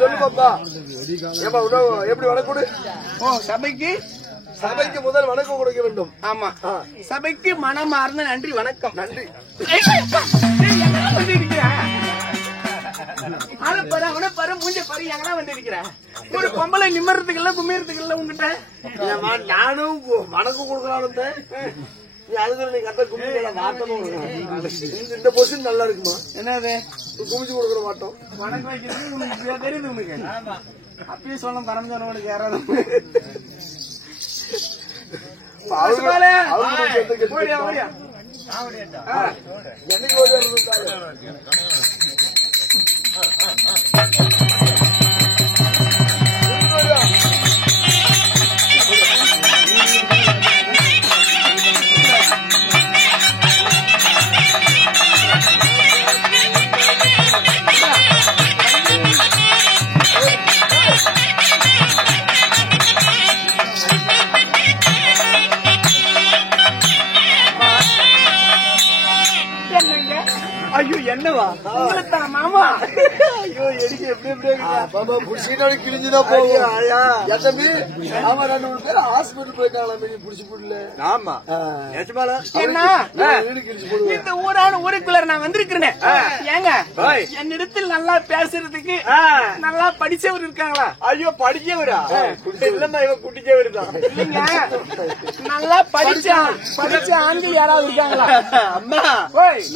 சொல்லு பாப்பா. ஏப்பா உணவு எப்படி வணக்கம்? ஓ சபைக்கு முதல் வணக்கம் கொடுக்க வேண்டும். ஆமா, சபைக்கு மனமார்ந்த நன்றி வணக்கம். நன்றி. ஒரு பொம்பளை நிம்மறதுக்கு இல்ல கும்மிறதுக்கு இல்ல உங்ககிட்ட. நானும் வணக்கம் கொடுக்கலான்னு அதுக்கு நீ கட்ட கும்பிட மாட்டோம். இந்த பொசிஷன் நல்லா இருக்குமா? என்னது குமிச்சு கொடுக்குற மாட்டோம். வணக்கம் வைக்கிறது உனக்கு தெரியுது. உனக்கு அப்பயே சொல்ல பரமஜானோட யாராவது என்னவா மாமா? ஐயோ எனக்கு எப்படி புடிச்சுக்கிட்டாலும் கிழிஞ்சுதான் போகும். தம்பி ஆமா 2-3 பேர் ஹாஸ்பிட்டல் போயிட்டாங்களா? புடிச்சு போடல. ஆமா இந்த ஊரான ஊருக்குள்ள நான் வந்திருக்கிறேன். ஏங்க என்னிடத்தில் நல்லா பேசுறதுக்கு நல்லா படிச்சவர் இருக்காங்களா? ஐயோ படிச்சவரா? இல்லம்மா இவன் குட்டிச்சவர் தான். இல்லைங்க, நல்லா படிச்ச ஆண்கள் யாராவது இருக்காங்களா? அம்மா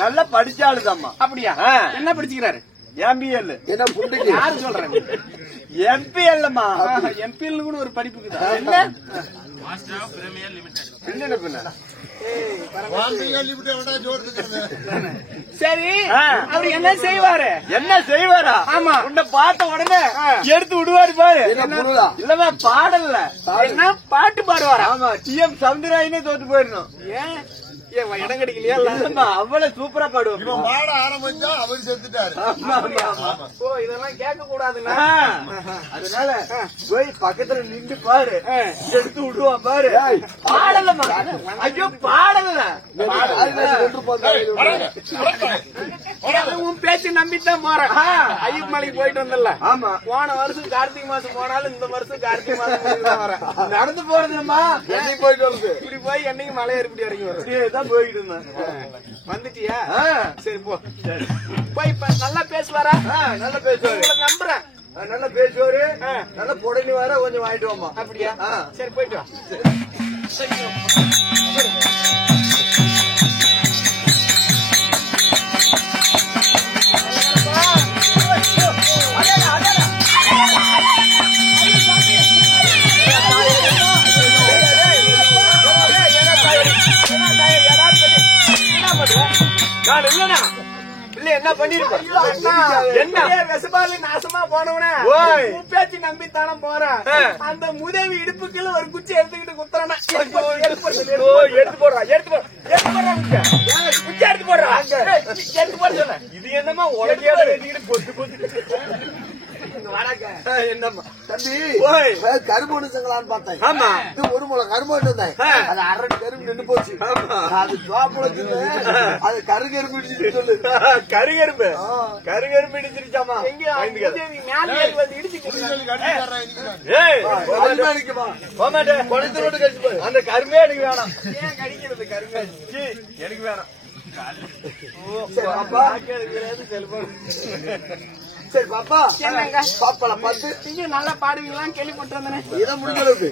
நல்லா படிச்சாலுதாம்மா. அப்படியா? என்ன படிச்சுக்கிறாரு? எம்பிஎல். என்ன புண்டுக்கு யாரு சொல்றாங்க? எம்பிஎல்மா. எம்பிஎல் கூட ஒரு படிப்புக்குதா? என்ன சரி, அவர் என்ன செய்வாரு? என்ன செய்வாரா? ஆமா, உன்னை பார்த்த உடனே எடுத்து விடுவாரு பாரு. இல்லமா பாடல, என்ன பாட்டு பாடுவாரா? ஆமா, டிஎம் சவுந்தரராயனே தோத்து போயிடணும். ஏன் இடம் கிடைக்கலையா? அவ்வளவு சூப்பரா பாடுவோம். பாட ஆரம்பிச்சா அவர் செத்துட்டாரு. ஓ, இதெல்லாம் கேட்க கூடாதுன்னா அதனால போய் பக்கத்துல நின்று பாரு, எடுத்து விடுவான் பாரு. பாடலமா? ஐயோ பாடல. உன் பேச்சு நம்பித்தான் போறேன். ஐயப் மலைக்கு போயிட்டு வந்தல. ஆமா, போன வருஷம் கார்த்திகை மாசம் போனாலும் இந்த வருஷம் கார்த்திகை மாசம் வரேன். நடந்து போறதுமா? என்னைக்கு போயிட்டு வருது? இப்படி போய் என்னைக்கு மலை ஏறி இறங்கி வரும். போயிட்டு இருந்தேன். வந்துட்டியா? சரி போ. போய் நல்லா பேசுவாரா? நல்லா பேசுவாரு. நம்புறேன். நல்லா பேசுவாரு. நல்லா புடனி வர கொஞ்சம் வாங்கிட்டு வாமா. அப்படியா? சரி போயிட்டு வா. நான் இல்லனா இல்ல என்ன பண்ணிருப்பேன்? என்ன விசபாலி நாசமா போனவன பேச்சு நம்பி தானே போறேன். அந்த முதவி இடுப்புக்குள்ள ஒரு குச்சி எடுத்துக்கிட்டு குத்துறானா? எடுத்து போடுறா, எடுத்து போடுறா, குச்சி எடுத்து போடுறா, எடுத்து போட சொல்ல. இது என்னமா உலகையாடு பொத்து பொத்து என்னம்மா தம்பி கரும்பு சங்கலான்னு பார்த்தேன். ஆமா, இது ஒரு முளை கரும்பு இருந்தேன். அது அரை கரும்பு நின்று போச்சு. அது ஜோப்புலக்கு அது கருகரும்பு இடிச்சு சொல்லு. கருகரும்பு கருகரும்பு இடிச்சிருச்சாமா? அந்த கரும்பே எனக்கு வேணாம். ஏன் கடிக்கிறது கரும்பு? எனக்கு வேணாம். சரி பாப்பா, பாப்பால பார்த்து நீங்க நல்லா பாடுவீங்களான்னு கேள்விப்பட்டு வந்தேன். இதை முடிஞ்சளவுக்கு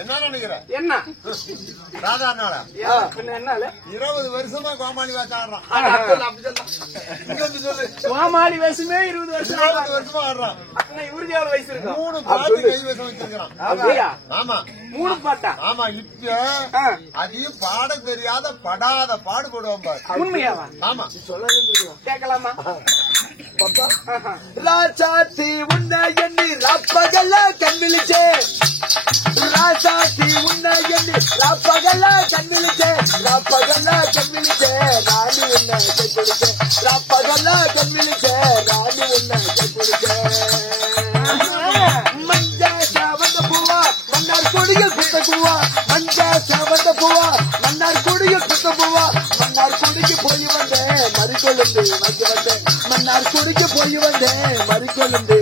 என்ன நினைக்கிறேன்? என்ன ராதா என்ன 20 வருஷமா கோமாளி வேஷம் ஆடுறான். கோமாளி வயசுமே 20 வருஷம் 20 வருஷமா ஆடுறான். இவருக்கு எவ்வளவு வயசு இருக்கும்? 3 பாட்டு கை வசம் வச்சிருக்கான். ஆமா, 3 பாட்டா? ஆமா. இப்ப அதையும் பாட தெரியாத படாத பாடுபடுவோம் பாரு. உண்மையாவா? ஆமா, கேட்கலாமா? ராசாத்தி உன்னை எண்ணி ரப்பகல்ல கண்விழிச்சே, ராசாத்தி உன்னை எண்ணி ரப்பகல்ல கண்விழிச்சே, ரப்பகல்ல கண்விழிச்சே, ராணி உன்னை கைப்பிடிச்சே, ரப்பகல்ல கண்விழிச்சே, ராணி உன்னை கைப்பிடிச்சே. மஞ்ச சாவந்த பூவா மன்னார் கொடியில் குத்த பூவா, மஞ்ச சாவந்த பூவா மன்னார் கொடியில் குத்த பூவா, மன்னார் கொடிக்கு போய் வந்தேன் மறிக்கொழுந்து வந்து வந்தேன். நான் குடிக்க போய் வந்தேன் மறுக்கொண்டு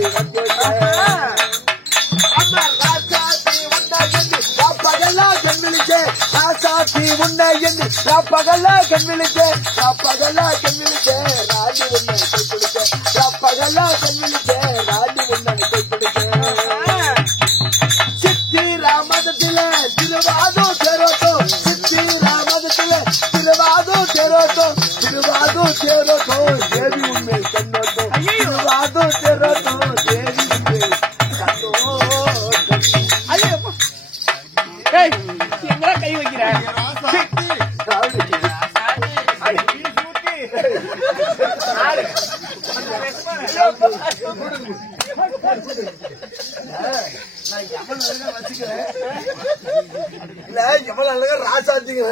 பகலா கண்விழிச்சேன் ராசாத்தி உன்னை எண்ணி பகலா கண்விழிச்சேன் பகலா கண்விழிச்சேன் ராஜி உன்னை கை பிடிச்சேன் பகலா கண்விழிச்சேன் ராஜி உன்னை கை பிடிச்சேன் சித்தி ராமதத்தில திருவாதோ தேரோட்டோ சித்தி ராமதத்தில திருவாதோ தேரோட்டோ திருவாதோ தேரோட்டோ தேவி உண்மை கண்ணோட்டோ திருவாதோ தேரோட்டோ தேவி உண்மை கண்ணோ எங்கடா கை வைக்கிற இல்ல எவ்வளவு அழகா ராசாத்திங்க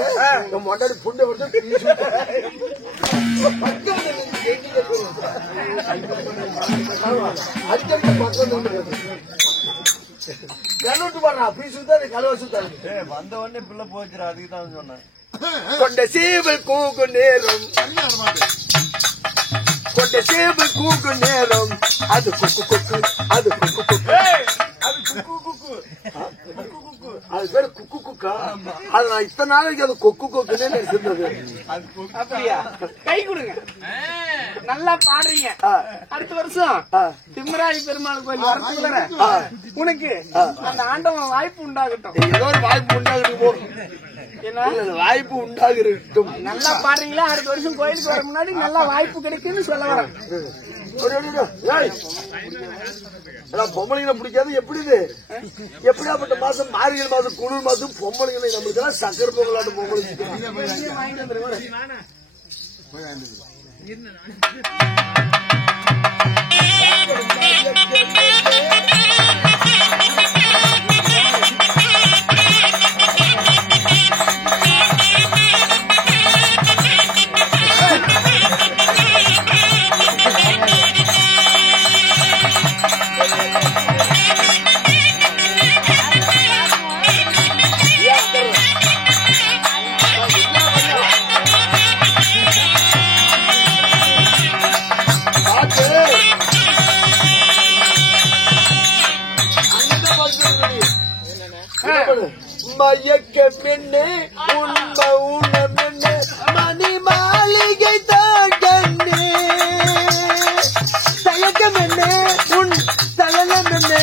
மொண்டாடி புண்டை வந்து கழுவிட்டு பாடுறா அப்படி சுத்தா கழுவ சுத்தாரு வந்த உடனே பிள்ளை போச்சுரா அதுக்கு தான் சொன்னேன் கொண்ட சீவல் கூக்கு நேரம் கொண்ட சேவல் கூக்கு நேரம் அது குக்கு குக்கு அது குக்கு குக்கு அது பேரு குக்கு குக்கா அது நான் இத்தனை நாளைக்கு அது கொக்கு கொக்குன்னே நினைச்சிருந்தது அப்படியா கை கொடுங்க நல்லா பாடுறீங்க அடுத்த வருஷம் திம்மராஜி பெருமாள் கோயில் வரத்துக்குள்ள உனக்கு அந்த ஆண்டவன் வாய்ப்பு உண்டாகட்டும் ஏதோ ஒரு வாய்ப்பு உண்டாகட்டும் என்ன வாய்ப்பு உண்டாகட்டும் நல்லா பாடுறீங்களா அடுத்த வருஷம் கோயிலுக்கு வர முன்னாடி நல்லா வாய்ப்பு கிடைக்குன்னு சொல்ல வரேன் பொம்பளைங்களை பிடிக்காது எப்படி இது எப்படியாப்பட்ட மாசம் மார்கழி மாசம் குளிர் மாசம் பொம்பளைங்களை நம்மளுக்கு சக்கரை பொங்கலாட்டு பொங்கலுக்கு வாங்கிட்டு வந்துருங்க மயக்க பெண்ணே உண்மை உணம் என்ன மணி மாளிகை தான் கண்ணே தயக்கம் என்ன உன் தலனம் என்ன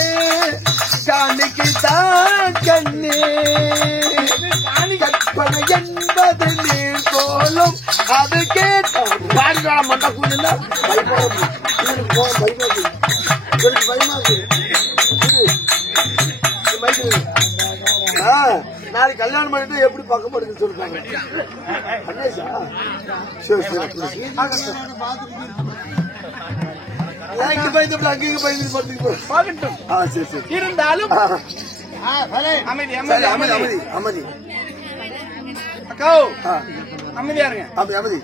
காணிக்கை தான் கண்ணே கற்பனை என்பது நீர் போலும் அது கேட்ட பாடுகளா மண்ட கூடா நாளைக்கு கல்யாணம் பண்ணிட்டு எப்படி பக்கப்படுது சொல்றாங்க இங்க பயந்து அங்கேயும் பயந்து போகட்டும் சரி சரி இருந்தாலும் அமைதி சரி, அமைதி அமைதி அமைதி அமைதி அக்கா அமைதியா இருங்க அமைதி அமைதி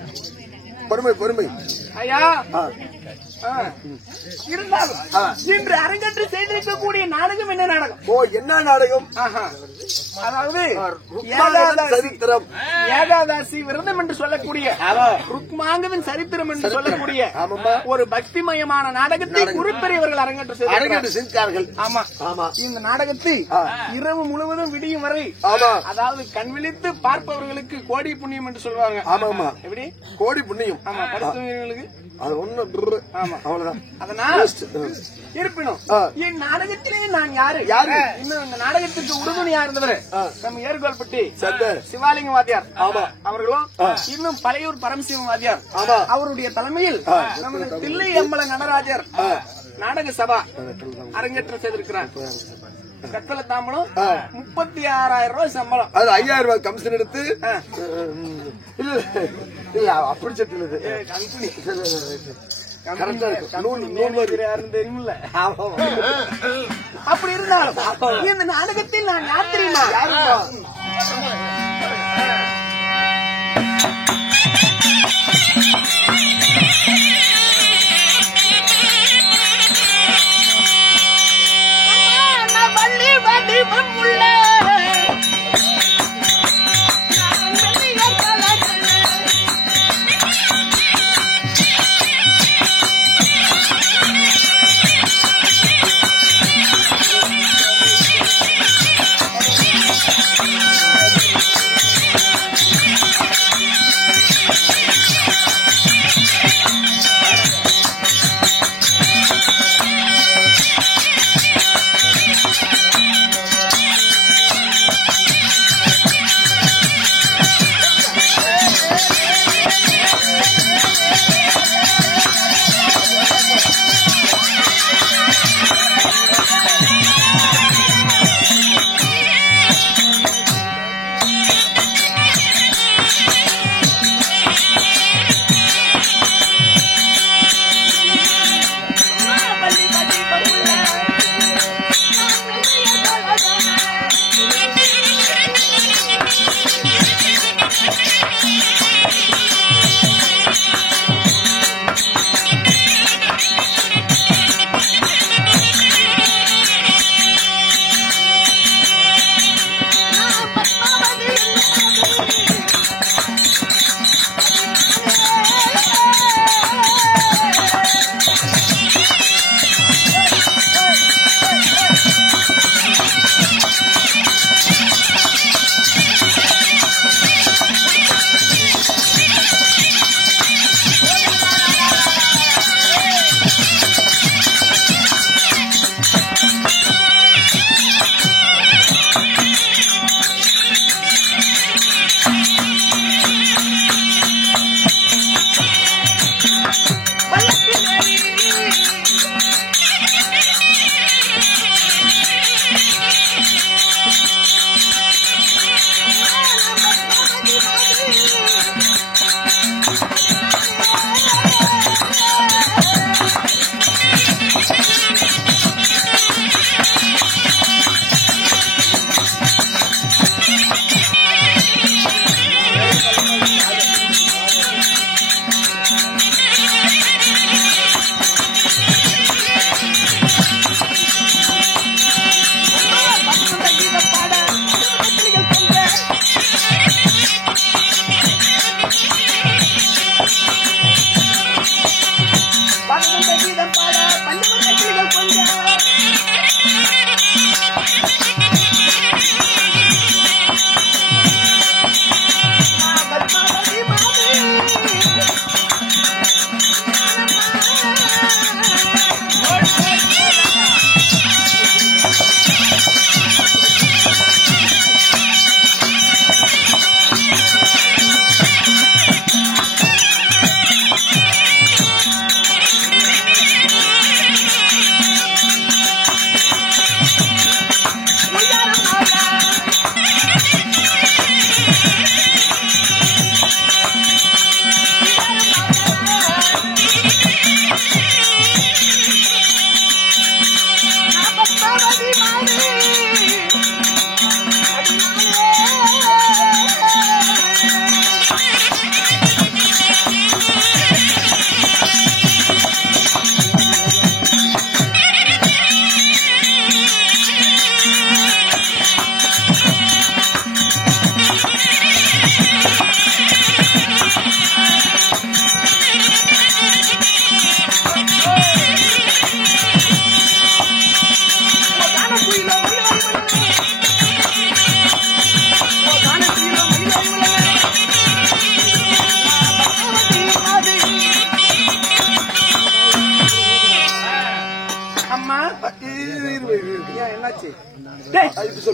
பொறுமை பொறுமை ஐயா இருந்தாலும் இன்று அரங்கேற்று செய்திருக்கக்கூடிய நாடகம் என்ன நாடகம் ஓ என்ன நாடகம் அதாவது சரித்திரம் ஏகாதாசி விரதம் என்று சொல்லக்கூடிய ருக்மாங்கவின் சரித்திரம் என்று சொல்லக்கூடிய ஒரு பக்திமயமான நாடகத்தை குறிப்பெரியவர்கள் அரங்கேற்று செஞ்சார்கள் ஆமா ஆமா இந்த நாடகத்தை இரவு முழுவதும் விடியும் வரை அதாவது கண் விழித்து பார்ப்பவர்களுக்கு கோடி புண்ணியம் என்று சொல்லுவாங்க ஆமா ஆமா எப்படி கோடி புண்ணியம் ஆமா படுத்தவர்களுக்கு அது ஒண்ணு ஆமா அவ்வளவுதான் அதனால் இருப்பினும் இந்நாடகத்திலே நான் யாரு இன்னும் இந்த நாடகத்திற்கு உறுதுணையா இருந்தவர் நம்ம ஏர்கோல்பட்டி சிவாலிங்க வாத்தியார் அவர்களும் இன்னும் பழையூர் பரமசிவம் வாத்தியார் அவருடைய தலைமையில் நமது தில்லை அம்பல நடராஜர் நாடக சபா அரங்கேற்றம் செய்திருக்கிறார் கட்டளை தாம்பலம் 36,000 ரூபாய் சம்பளம் அது 5,000 ரூபாய் கமிஷன் எடுத்து இல்ல அப்படி சட்டில் தெரியுமில்ல அப்படி இருந்தாலும் இந்த நாடகத்தில் நான் யார் தெரியுமா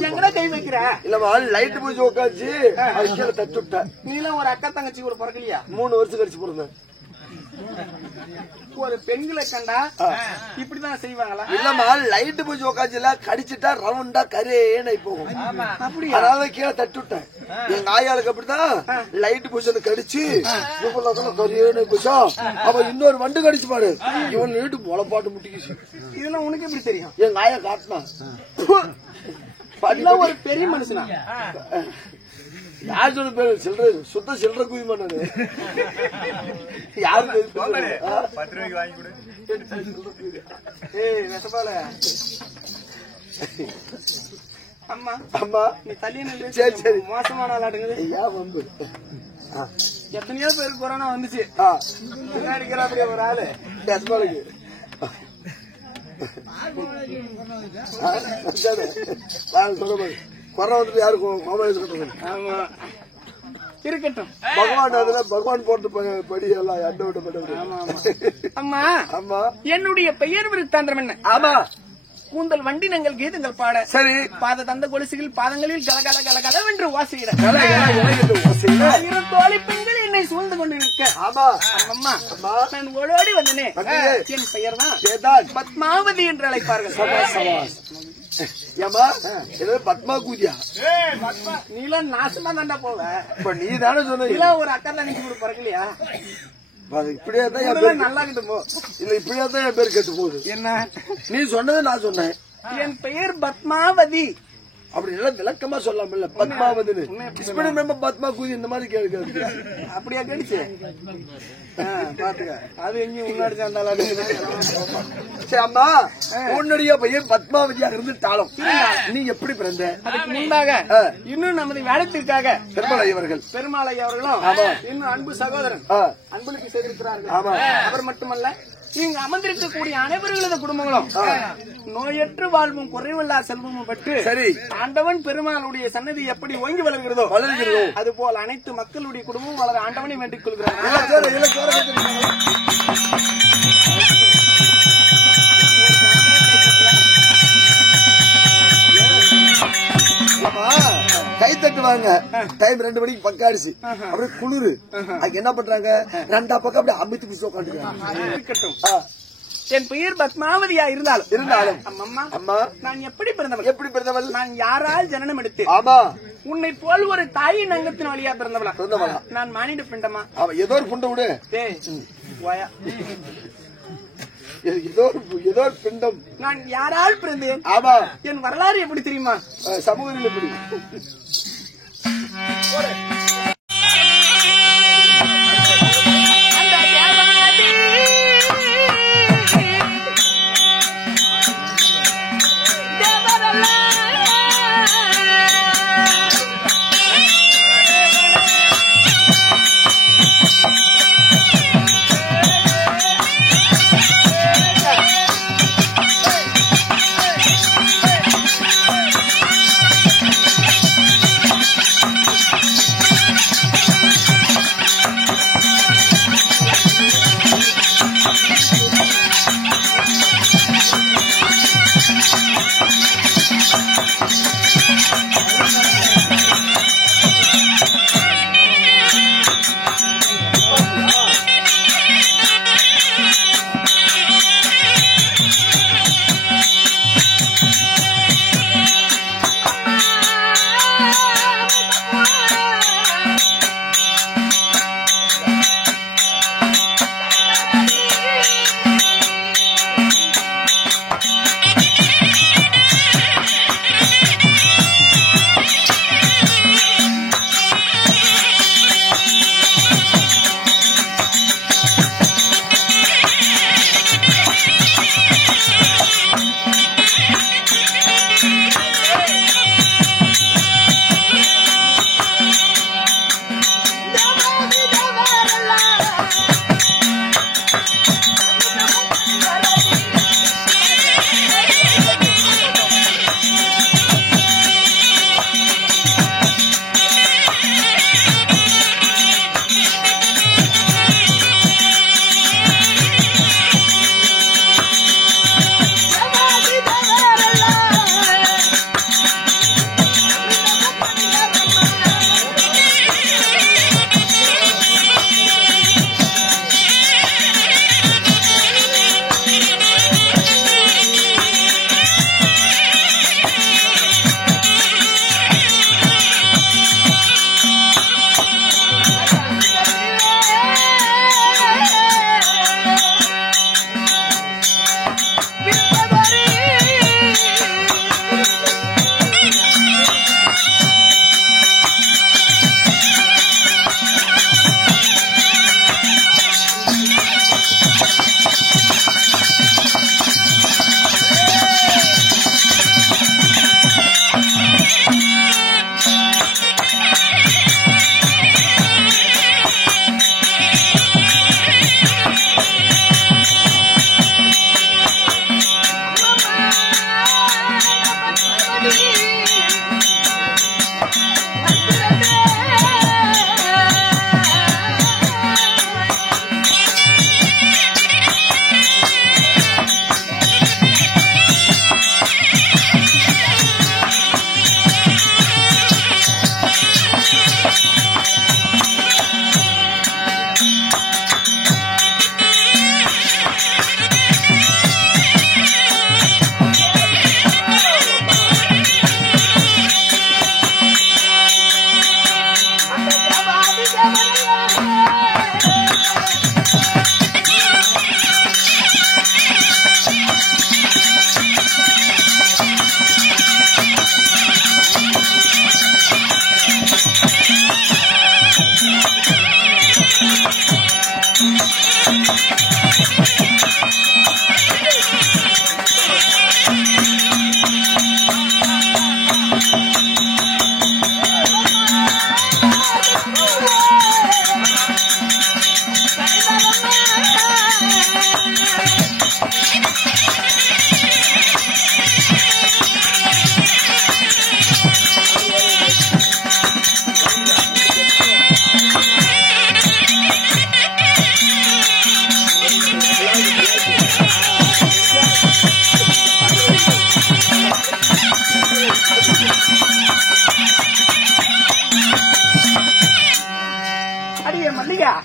எங்கடா கை வைக்கிற? இல்லம்மா லைட் பூஜை உட்காந்து அது கீழே தச்சு விட்டேன். நீலாம் ஒரு அக்கா தங்கச்சி கூட பிறக்கலையா? 3 வருஷம் கழிச்சு பிறந்தேன். ஒரு பெண்களை கண்டா இப்படிதான் செய்வாங்களா? இல்லம்மா லைட் பூஜை உட்காந்துல கடிச்சிட்டா ரவுண்டா கரேன்னு போகும். அப்படி அதனால கீழே தட்டு விட்டேன். எங்க ஆயாளுக்கு அப்படிதான் லைட் பூஜை கடிச்சு இவ்வளவு கரேன்னு பூச்சா அப்ப இன்னொரு வண்டு கடிச்சு பாரு இவன் வீட்டு முளைப்பாட்டு முட்டிக்கிச்சு. இதெல்லாம் உனக்கு எப்படி தெரியும்? எங்க ஆயா காட்டினா ஒரு பெரிய மனுஷனா? யார் சொன்ன பேரு சில்லற சுத்த சில்லற குவிமா நானு. யாரு 10 ரூபாய்க்கு வாங்கி கொடு. ஏய் வெசபால அம்மா அம்மா நீ தள்ளி நில்லு. சரி சரி மோசமான விளையாட்டுங்க. ஐயா வம்பு. எத்தனையோ பேருக்கு கொரோனா வந்துச்சு. பின்னாடிக்கிற அப்படி ஒரு ஆளு எஸ்பாலுக்கு கொரோனா வந்துட்டு யாருக்கும் கோமலேஜ் கட்டுறது. ஆமா இருக்கட்டும். பகவான் அதுல பகவான் போட்டு படி எல்லாம் எண்ணெய் விட்டு படி. அம்மா அம்மா என்னுடைய பெயர் விருத்தாந்தரம் என்ன? ஆமா கூந்தல் வண்டினங்கள் கீதங்கள் பாட சரி பாத தந்த கொலுசுகள் பாதங்களில் கலகல கலகலவென்று வாசிக்கிற தோழி பெண்கள் என்னை சூழ்ந்து கொண்டு நிற்க. ஆமா அம்மா நான் ஓடோடி வந்தனே. என் பெயர் தான் பத்மாவதி என்று அழைப்பார்கள். ஏமா ஏதாவது பத்மா கூதியா? நீலாம் நாசமா தாண்டா போவ. இப்ப நீ தானே சொன்ன ஒரு அக்கா தான் கூட பிறக்கலையா? இப்படியே தான் என் பேர் நல்லா கிட்டுமோ இல்ல இப்படியே தான் என் பேர் கெட்டு போகுது. என்ன நீ சொன்னது நான் சொன்னேன். என் பெயர் பத்மாவதி. அப்படி எல்லாம் விளக்கமா சொல்லாம பத்மாவதி பத்மா கூதி இந்த மாதிரி கேட்க அப்படியா கேட்டுச்சு? பாத்துக்க அது எங்கேயும் முன்னாடி சேர்ந்தாலும். சரி அம்மா உன்னுடைய பையன் பத்மாவதியாக இருந்துட்டாலும் நீ எப்படி பிறந்த? அதுக்கு முன்பாக இன்னும் நமது வேடத்திற்காக பெருமாள் அவர்கள் அவர்களும் இன்னும் அன்பு சகோதரன் அன்புக்கு செய்திருக்கிறார்கள். அவர் மட்டுமல்ல இங்கு அமர்ந்திருக்கக்கூடிய அனைவர்களது குடும்பங்களும் நோயற்று வாழ்வும் குறைவில்லா செல்வமும் பெற்று சரி ஆண்டவன் பெருமாளுடைய சன்னதி எப்படி ஓங்கி வளர்கிறதோ அதுபோல் அனைத்து மக்களுடைய குடும்பமும் வளர ஆண்டவனை வேண்டிக் கொள்கிறார். கை தட்டுவாங்க. டைம் 2 மணிக்கு பக்காடிச்சு அப்படியே குளிரு. அதுக்கு என்ன பண்றாங்க? 2 பக்கம் அப்படியே அமித்து பிடிச்சு உட்காந்துருக்காங்க. என் பெயர் பத்மாவதியா இருந்தாலும் அம்மா நான் எப்படி பிறந்தவள்? நான் யாரால் ஜனனம் எடுத்து? ஆமா உன்னை போல் ஒரு தாயின் அங்கத்தின் வழியா பிறந்தவளா? நான் மானிட பிண்டமா? ஏதோ ஒரு புண்டை விடு. ஏதோ ஒரு பிண்டம். நான் யாரால் பிறந்தேன்? ஆமா என் வரலாறு எப்படி தெரியுமா? சமூகத்தில் எப்படி?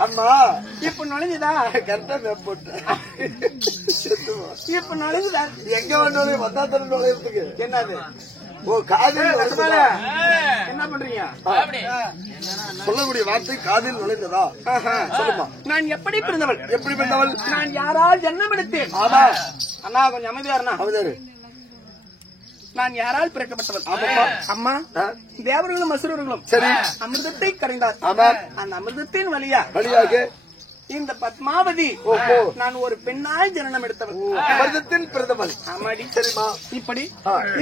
அம்மா இப்ப நுழைஞ்சுதா? கரெக்டா மேப் போட்டேன். இப்ப நுழைஞ்சுதா? எங்க வேணாலும் வந்தா தர நுழையறதுக்கு என்னது? ஓ காதில் என்ன பண்றீங்க? சொல்லக்கூடிய வார்த்தை காதில் நுழைந்ததா? சொல்லுமா. நான் எப்படி பிறந்தவள்? எப்படி பிறந்தவள்? நான் யாரால் ஜன்மம் எடுத்தேன்? ஆமா அண்ணா கொஞ்சம் அமைதியா இருந்தா. அவதாரு நான் யாரால் பிறக்கப்பட்டவள்? அம்மா தேவர்களும் அசுரர்களும் சரி அமிர்தத்தை கரைந்தார். ஆமா அந்த அமிர்தத்தின் வழியாக இந்த பத்மாவதி நான் ஒரு பெண்ணாய் ஜனனம் எடுத்தவள். அமிர்தத்தில் பிறந்தவள். ஆமாடி. சரிமா. இப்படி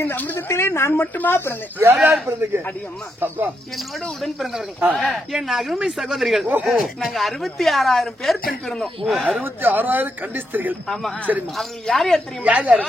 இந்த அமிர்தத்திலே நான் மட்டுமா பிறந்தேன். யார் பிறந்தீங்க? அடி அம்மா அப்பா என்னோட உடன் பிறந்தவர்கள் என் அருமை சகோதரிகள். நாங்க 66,000 பேர் பெண் பிறந்தோம். 66,000 கண்டிஸ்திரிகள். ஆமா. சரிமா. அவங்க யார் யார் தெரியுமா? யார் யார்?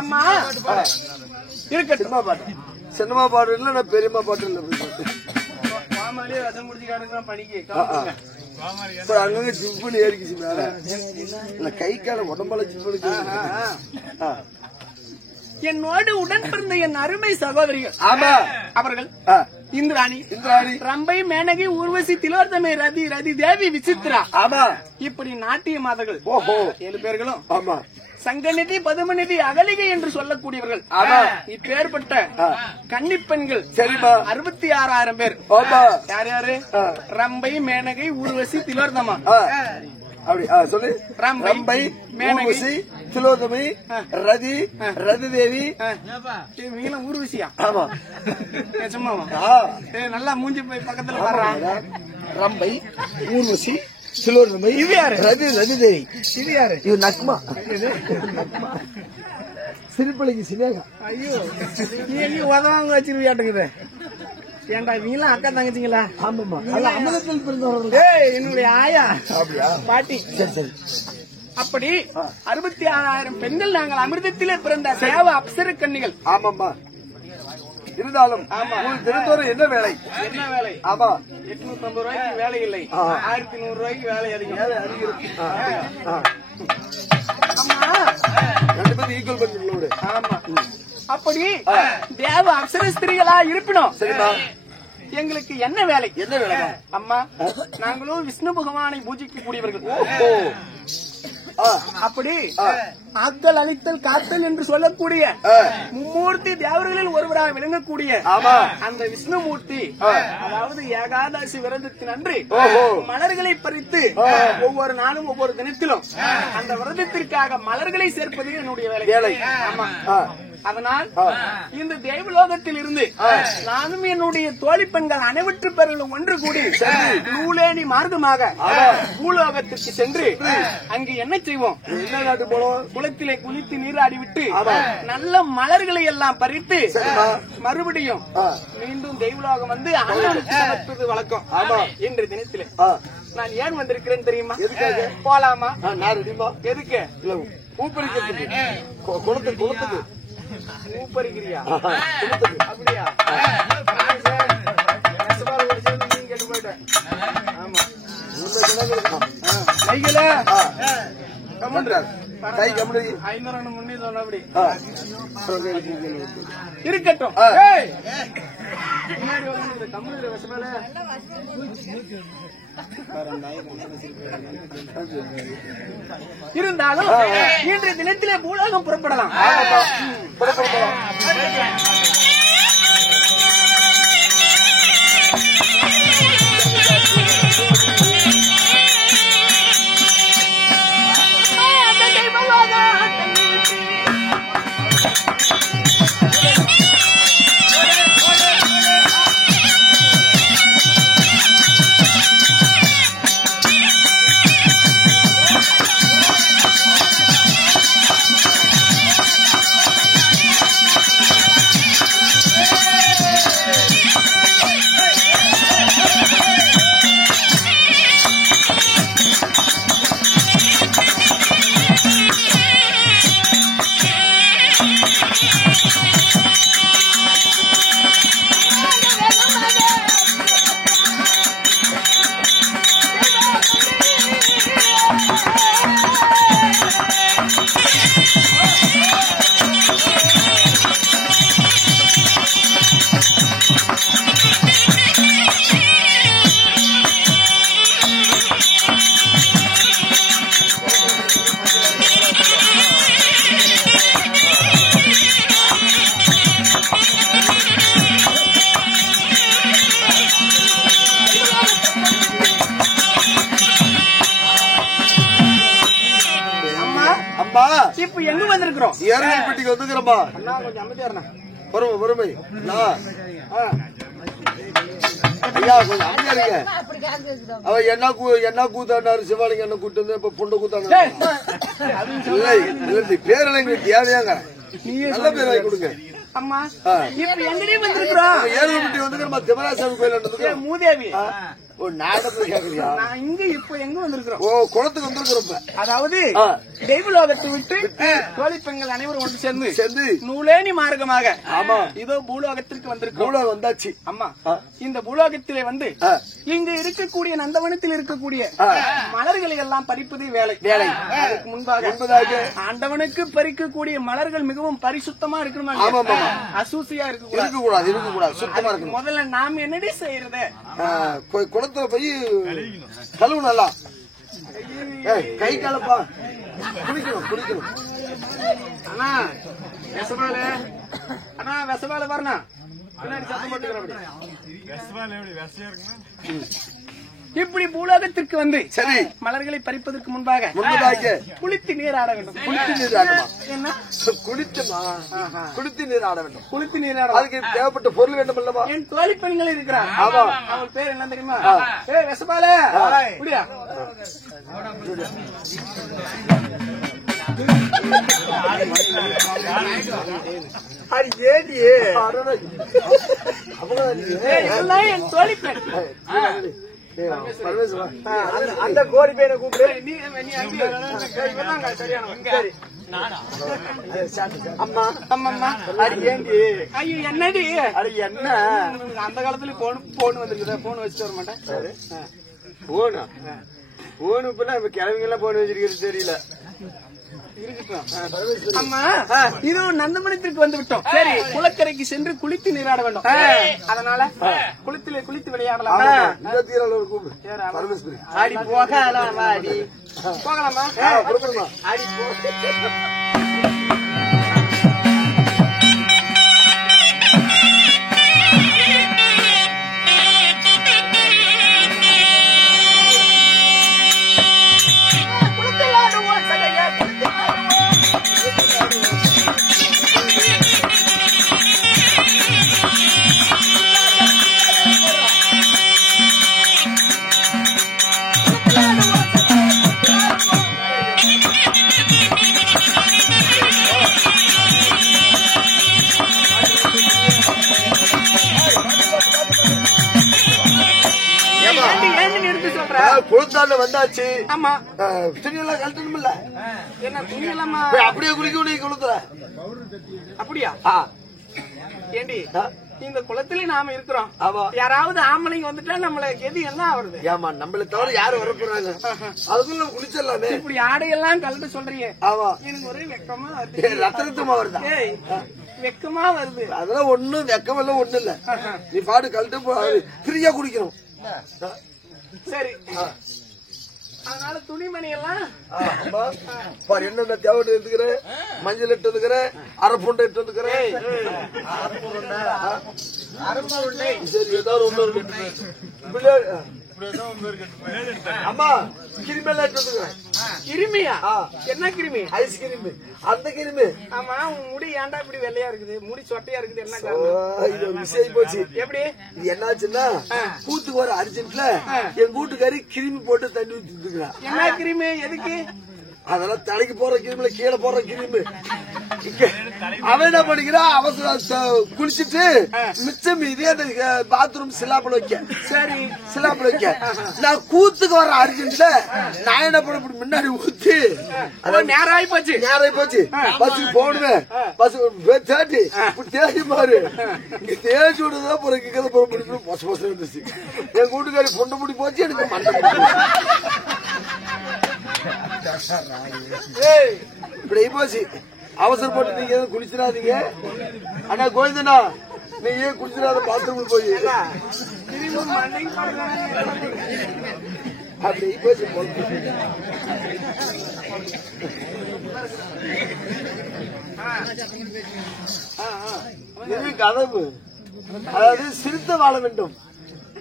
அம்மா இருக்கட்டும். சினிமா பாட்டு சினிமா பாட்டு இல்ல நான் பெரியம்மா பாட்டு இல்ல மாமாலே ரசம் முடிச்சு காட்டுங்க பணிக்கு அங்கங்க ஜிம்புன்னு ஏறிக்குச்சு மேல இல்ல கை கால உடம்பால ஜிம்புன்னு. என்னோடு உடன் பிறந்த என் அருமை சகோதரிகள் ஆமா அவர்கள் இந்திராணி ரம்பை மேனகை ஊர்வசி திலோத்தமை ரதி ரதி தேவி விசித்ரா. ஆமா இப்படி நாட்டிய மாதர்கள் 7 பேர்களும். ஆமா சங்கநிதி பதுமநிதி அகலிகை என்று சொல்லக்கூடியவர்கள். இப்பேற்பட்ட கன்னிப்பெண்கள் சரிமா 66,000 பேர். யார் யாரு? ரம்பை மேனகை ஊர்வசி திலோத்தமா. அப்படி சொல்லு. ரம்பை மேனகை திலோத்தமை ரதி ரதி தேவி. நீங்களும் ஊர்வசியா? ஆமா சும்மாவா? நல்லா மூஞ்சி போய் பக்கத்துல பாடுறாங்க. ரம்பை ஊர்வசி திலோத்தமை இது யாரு? ரதி ரதி தேவி. இது யாரு? இது நக்மா சிரிப்பலைக்கு சினேகா. ஐயோ நீ உதவாங்க வச்சிருவியாட்டுக்குது. ஏன்டா நீலாம் அக்கா தங்கச்சிங்களா? ஆமாமா அமிர்தத்தில் பிறந்தவர்கள். என்னுடைய ஆயா பாட்டி. சரி சரி. அப்படி 66,000 பெண்கள் நாங்கள் அமிர்தத்திலே பிறந்த சேவ அப்சர கன்னிகள். ஆமாமா இருந்தாலும் தினத்தோறும் என்ன வேலை? என்ன வேலை? ஆமா 850 ரூபாய்க்கு வேலை இல்லை, 1100 ரூபாய்க்கு வேலை அதிகம். ஆமா 2 பேரும் ஈக்குவல் பண்ணிட்டு. ஆமா அப்படி தேவ அப்சர ஸ்திரீகளா இருப்பினோம். சரிமா எங்களுக்கு என்ன வேலை? என்ன வேலை அம்மா? நாங்களும் விஷ்ணு பகவானை பூஜிக்க கூடியவர்கள். அப்படி ஆக்கல் அழித்தல் காத்தல் என்று சொல்லக்கூடிய மும்மூர்த்தி தேவர்களில் ஒருவராக விளங்கக்கூடிய அந்த விஷ்ணுமூர்த்தி அதாவது ஏகாதசி விரதத்தின் அன்று மலர்களை பறித்து ஒவ்வொரு நாளும் ஒவ்வொரு தினத்திலும் அந்த விரதத்திற்காக மலர்களை சேர்ப்பது என்னுடைய வேலை. ஆமா அதனால் இந்த தேவலோகத்தில் இருந்து நானும் என்னுடைய தோழி பெண்கள் அனைவற்று பெறலும் ஒன்று கூடி நூலேணி மார்க்கமாக பூலோகத்திற்கு சென்று அங்கு என்ன செய்வோம்? என்ன நாட்டு போனோம்? குளத்திலே குளித்து நீராடிவிட்டு நல்ல மலர்களை எல்லாம் பறித்து மறுபடியும் மீண்டும் தேவலோகம் வந்து ஆண்டவனுக்கு சமர்ப்பது வழக்கம். இன்று தினத்திலே நான் ஏன் வந்திருக்கிறேன் தெரியுமா? எதுக்காக? போலாமா? எதுக்கு? பூப்பறிக்கிறதுக்கு. குளத்துக்கு பூப்பறிக்கிறியா? அப்படியா? கேட்டு போயிட்டேன். ஆமா கைகள கை கம்பெனி 500 முன்னே சொன்னபடி இருக்கட்டும். இருந்தாலும் இன்றைய தினத்திலே பூலோகம் புறப்படலாம். இப்ப எங்க வந்திருக்கிறோம்? ஏரல்பட்டிக்கு வந்துக்கிறோம்பா. கொஞ்சம் அமைதியா பொறுமை ஐயா கொஞ்சம் அமைதியா இருங்க. அவ என்ன கூத்தாண்டாரு சிவாலிங்க என்ன கூட்டு வந்து இப்ப புண்ட கூத்தாண்ட இல்லை பேரெல்லாம் எங்களுக்கு தேவையாங்க. நல்ல பேர் வாங்கி கொடுங்க. அம்மா இப்ப எங்கடையும் வந்திருக்கிறோம். ஏரல்பட்டி வந்துக்கிறோமா திமராசாமி கோயில் மூதேவி நாடகத்துல கேக்குறியா? நான் இங்க இப்ப எங்க வந்திருக்கிறோம்? குளத்துக்கு வந்திருக்கிறோம். அதாவது தெய்வலோகத்தை விட்டு தோழி பெண்கள் அனைவரும் ஒன்று சேர்ந்து நூலேணி மார்க்கமாக ஆமா இதோ பூலோகத்திற்கு வந்திருக்கோம். பூலோகம் வந்தாச்சு. அம்மா இந்த பூலோகத்திலே வந்து இங்க இருக்கக்கூடிய நந்தவனத்தில் இருக்கக்கூடிய மலர்களை எல்லாம் பறிப்பது வேலை. அதுக்கு முன்பாக ஆண்டவனுக்கு பறிக்கக்கூடிய மலர்கள் மிகவும் பரிசுத்தமா இருக்கணும், அசூசியா இருக்கக்கூடாது. சுத்தமா இருக்கு. முதல்ல நாம என்னடி செய்யறது? குளத்துல போய் கழுவு நல்லா கை காலப்பா குடிக்கணும். அண்ணா வெசபால பாருண்ணா, பின்னாடி சத்தம் போட்டுக்கிறேன். இப்படி பூலோகத்திற்கு வந்து சரி மலர்களை பறிப்பதற்கு முன்பாக குளித்து நீராட வேண்டும். குளித்து நீராடமா? என்ன குளித்துமா? குளித்து நீராட வேண்டும். குளித்து நீராட அதுக்கு தேவைப்பட்ட பொருள் வேண்டும் அல்லவா? என் தோழி பெண்கள் இருக்கிறார். அவள் பேர் என்ன தெரியுமா? வெசபால குடியா. என் தோழி பெண் அந்த கோழி பேரை கூப்பிடு. அம்மா அம்மா ஐயோ என்னடி என்ன அந்த காலத்துல போன் வந்திருக்குதா? போன் வச்சுட்டு வர மாட்டேன். போனு இப்ப கிழவிங்க எல்லாம் போன் வச்சிருக்கிறது தெரியல. அம்மா இது நந்தமனத்திற்கு வந்து விட்டோம். சரி குளக்கரைக்கு சென்று குளித்து நீராட வேண்டும். அதனால குளித்து விளையாடலாம். ஆடி போகலாமா? போகலாமா? ஆடி குளித்தாண்ட வந்தாச்சு. ஆமா துணியெல்லாம் கழட்டணும்ல. என்ன துணியெல்லாம் அப்படியே குளிக்க குளித்துற அப்படியா? ஏண்டி இந்த குளத்திலே நாம இருக்கிறோம். யாராவது ஆம்பளைங்க வந்துட்டா நம்மள எது என்ன ஆகுறது? ஏமா நம்மள தவிர யாரு வர போறாங்க? அதுக்குள்ள நம்ம குளிச்சிடலாமே. இப்படி ஆடையெல்லாம் கலந்து சொல்றீங்க. ஆமா எனக்கு ஒரே வெக்கமா வருது. ரத்தமா வருதா? வெக்கமா வருது. அதெல்லாம் ஒண்ணும் வெக்கம் எல்லாம் ஒண்ணு இல்ல. நீ பாடு கழட்டு ஃப்ரீயா குடிக்கணும். சரி அதனால துணிமணி எல்லாம் என்னென்ன தேவை எடுத்துக்கிறேன். மஞ்சள் இட்டு வந்துக்கிறேன், அரைப்புண்டை இட்டு வந்துக்கிறேன். சரி ஏதாவது ஒண்ணு அம்மா கிருமியெல்லாம் இட்டு வந்துக்கிறேன். கிருமியா? என்ன கிருமி? ஐஸ் கிருமி. அந்த கிருமி. ஆமா உன் முடி ஏன்டா இப்படி வெள்ளையா இருக்குது? முடி சொட்டையா இருக்குது. என்ன இது ஒரு விஷயம் போச்சு. எப்படி இது என்னாச்சுன்னா கூத்துக்கு வர அர்ஜென்ட்ல என் வீட்டுக்காரி கிருமி போட்டு தண்ணி ஊத்திட்டு. என்ன கிருமி? எதுக்கு? அதெல்லாம் தலைக்கு போற கிருமில கீழே போற கிருமி. அவன் என்ன பண்ணிக்கிறான்? அவசரம் குளிச்சுட்டு மிச்சம் மீதி அந்த பாத்ரூம் சிலாப்பில் வைக்க. சரி சிலாப்பில் வைக்க நான் கூத்துக்கு வர அர்ஜென்ட்ல நான் என்ன பண்ண முன்னாடி ஊத்தி நேரம் ஆகி போச்சு. பஸ்ஸுக்கு போடுவேன். பஸ் தேடி தேடி மாறு இங்க தேடி விடுதான் பிறகு பசு பசு இருந்துச்சு. என் கூட்டுக்காரி பொண்ணு முடி போச்சு. எனக்கு மண்டை இப்படி போச்சு. அவசரப்பட்டு நீங்க எதுவும் குளிச்சிடாதீங்க. ஆனா கோவிந்தனா நீங்க ஏன் குளிச்சிடாத பாத்ரூம் போய் அப்படி போச்சு. இது கதவு. அதாவது சிரித்த வாழ வேண்டும்,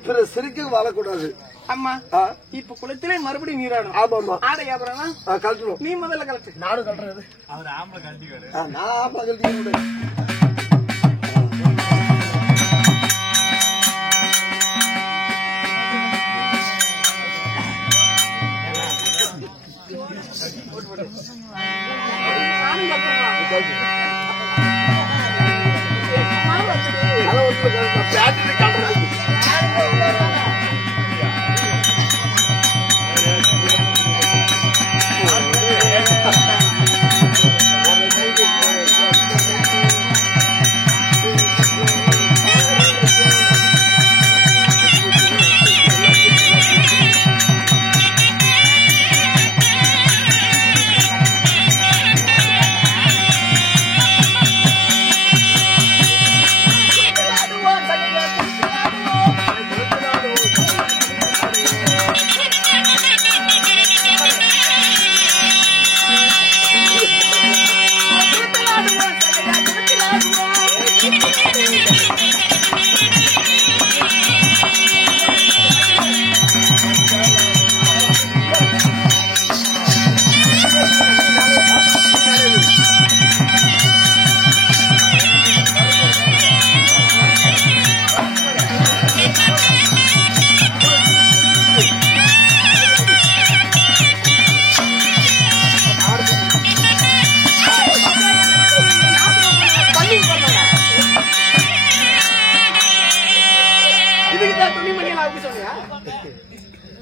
பிற சிரிக்க வாழக்கூடாது. அம்மா இப்ப குளத்திலே மறுபடியும் நீராடும். ஆமா ஆடை அப்புறம் கழட்டணும். நீ முதல்ல கழட்டு. நானும் கழட்டுறது. அவர் ஆம்பளை கழட்டிக்காரு. நான் ஆம்பளை கழட்டிக்க. பேட்டரி கலர்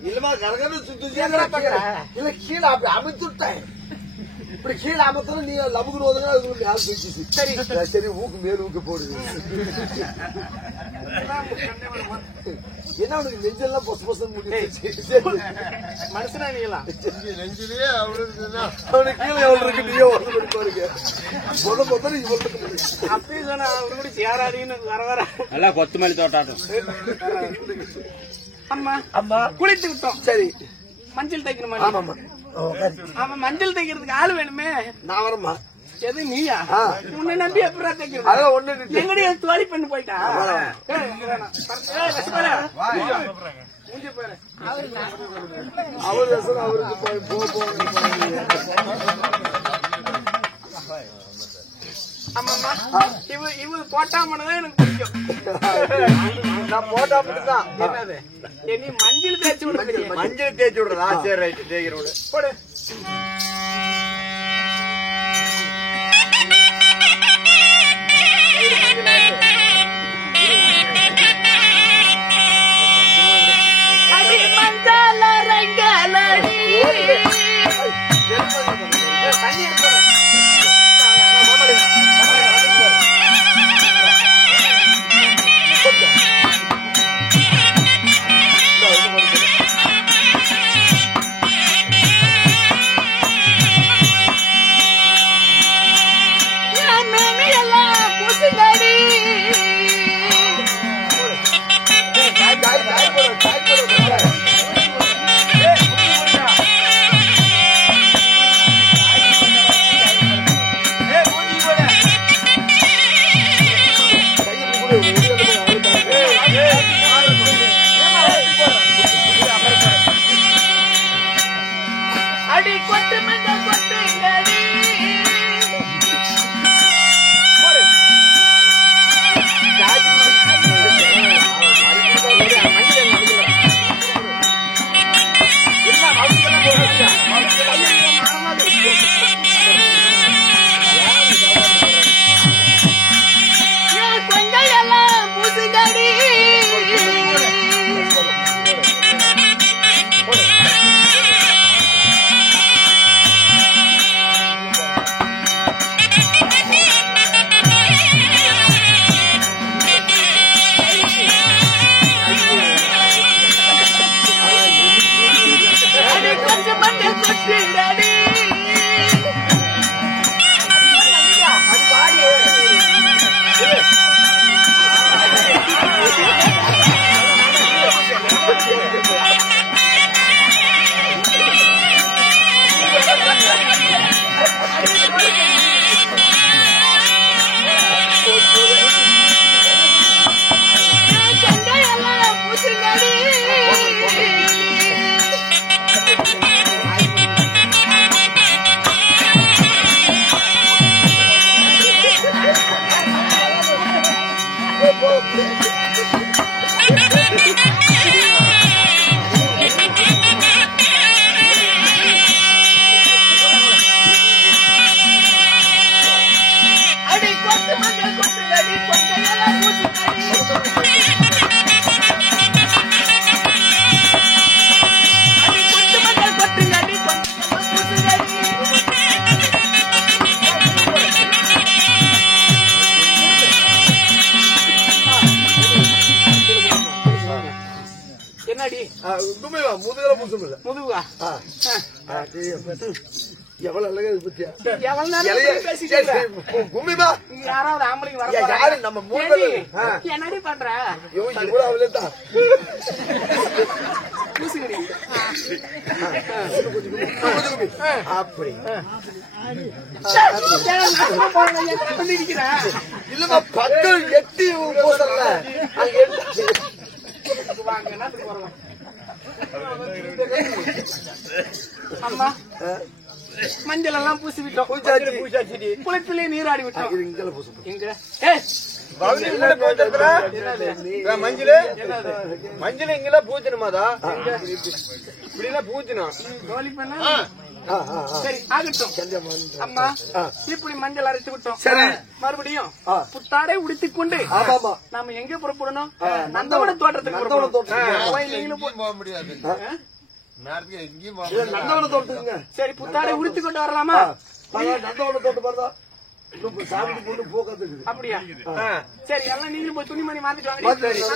இல்லமா கரகன்னு சுத்தி இல்ல கீழே அப்படி அமைத்துட்டேன். இப்படி கீழே அமைத்தா நீ லபுக்கு ஓதுங்க அது மேல போயிடுச்சு. சரி சரி ஊக்கு மேல் ஊக்கு போடுது. என்ன உனக்கு நெஞ்செல்லாம் பொசு பொசு முடிச்சு மனுஷனா நீங்களா நெஞ்சிலேயே அவருக்கு அவனுக்கு கீழே எவ்வளவு இருக்கு நீயே ஒன்று பாருங்க. மொத்தம் இவ்வளவு அப்பயே சொன்னா அவரு கூட சேராடின்னு வர வர நல்லா கொத்துமல்லி தோட்டாட்டம். அம்மா அம்மா குளித்து விட்டோம். சரி மஞ்சள் தைக்கணுமா? ஆமாமா. அவன் மஞ்சள் தைக்கிறதுக்கு ஆள் வேணுமே. நான் வரமா எது நீயா? உன்னை நம்பி எப்படா தைக்கிறது? அதான் ஒண்ணு எங்கடி தோழி பண்ணி போயிட்டா? அவர் அவருக்கு ஆமாம்மா இவ போட்டாமனதான் எனக்கு பிடிக்கும். நான் போட்டா மட்டும்தான். என்னது நீ மஞ்சள் தேய்ச்சி விடுறது? மஞ்சள் தேய்ச்சி விடுறதா? சரி ரைட் தேய்க்கிறோட போடு. தண்ணி எடுத்து முதுகா எவ்வளவு அழகா இருக்கு பத்தியா? கும்மிமா யாராவது ஆம்பளைங்க வர யாரு நம்ம மூணு என்னடி பண்ற? இவ்வளவு பூசுகிறீ அப்படி இருக்கிறேன் இல்லமா பக்கம் எட்டி போசல வாங்க என்னத்துக்கு வரலாம் அம்மா மஞ்சள் எல்லாம் பூசி விட்டோம் பூச்சாச்சி குளத்திலே நீராடி விட்டோம் இங்க பூச எங்க மஞ்சள் இங்கெல்லாம் பூச்சணுமாதா இப்படி பூச்சணும் கோலி பண்ணா சரி ஆகட்டும் அம்மா இப்படி மஞ்சள் அரைத்து விட்டோம் மறுபடியும் புத்தாடை உடுத்திக் கொண்டு நாம எங்க புறப்படணும் நந்தவன தோட்டத்துக்கு போக முடியாது எங்கேயும் நந்தவன தோட்டத்துக்குங்க சரி புத்தாடை உடுத்தி கொண்டு வரலாமா நந்தவன தோட்டம் பாருதா சாப்பிட்டு கொண்டு போக்காது அப்படியா சரி எல்லாம் நீங்களும் போய் துணிமணி மாத்திட்டு வாங்க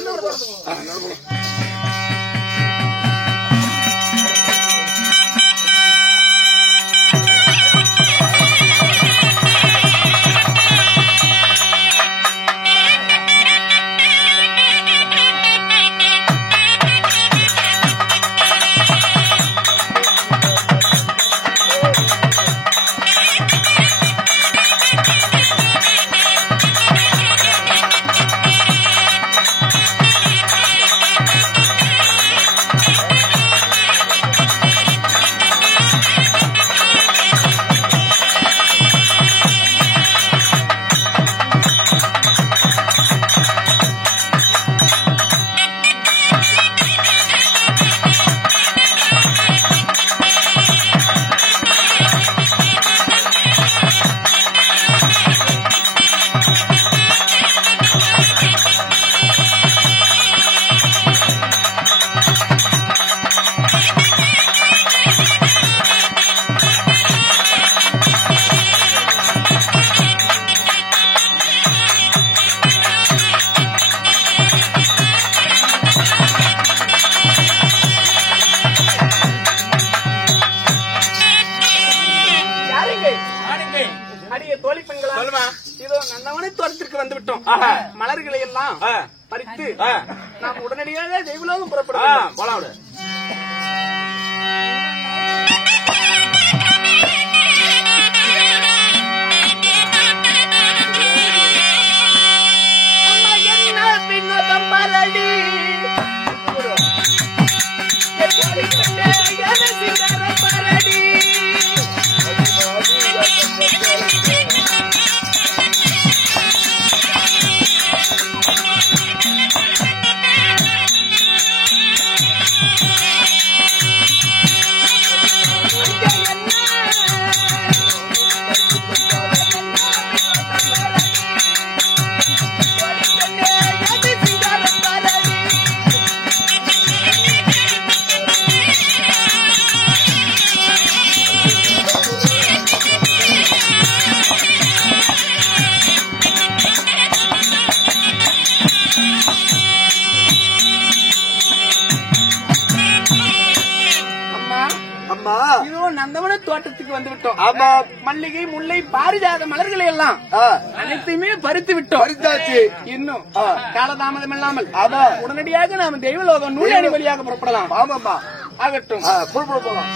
நந்தவன தோட்டத்துக்கு மலர்களை எல்லாம் பறித்து நாம் உடனடியாக தெய்வலோகம் புறப்படலாம். நந்தவன தோட்டத்துக்கு வந்து விட்டோம். மல்லிகை, முல்லை, பாரிஜாத மலர்களை எல்லாம் அனைத்தையுமே பறித்து விட்டோம். பறித்தாச்சு. இன்னும் காலதாமதம் இல்லாமல் உடனடியாக நாம் தெய்வலோகம் நூலாணி வழியாக புறப்படலாம். ஆகட்டும், புறப்பட போகலாம்.